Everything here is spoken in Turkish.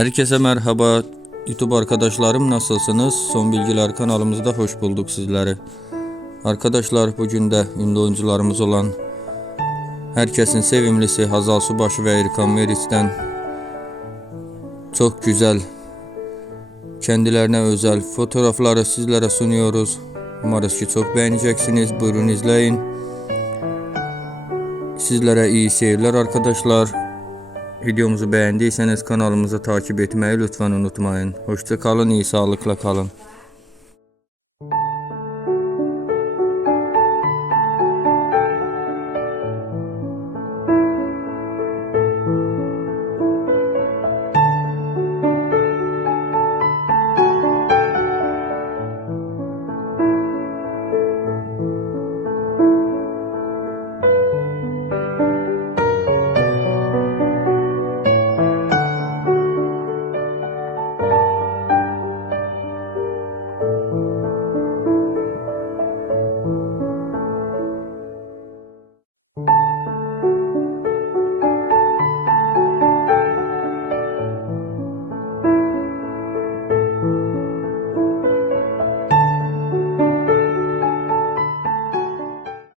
Herkese merhaba YouTube arkadaşlarım nasılsınız? Son Bilgiler kanalımızda hoş bulduk sizleri. Arkadaşlar bugün de ünlü oyuncularımız olan herkesin sevimlisi Hazal Subaşı ve Erkan Meriç'ten çok güzel kendilerine özel fotoğrafları sizlere sunuyoruz. Umarız ki çok beğeneceksiniz. Buyurun izleyin. Sizlere iyi seyirler arkadaşlar. Videomuzu beğendiyseniz kanalımızı takip etmeyi lütfen unutmayın. Hoşça kalın, iyi sağlıkla kalın.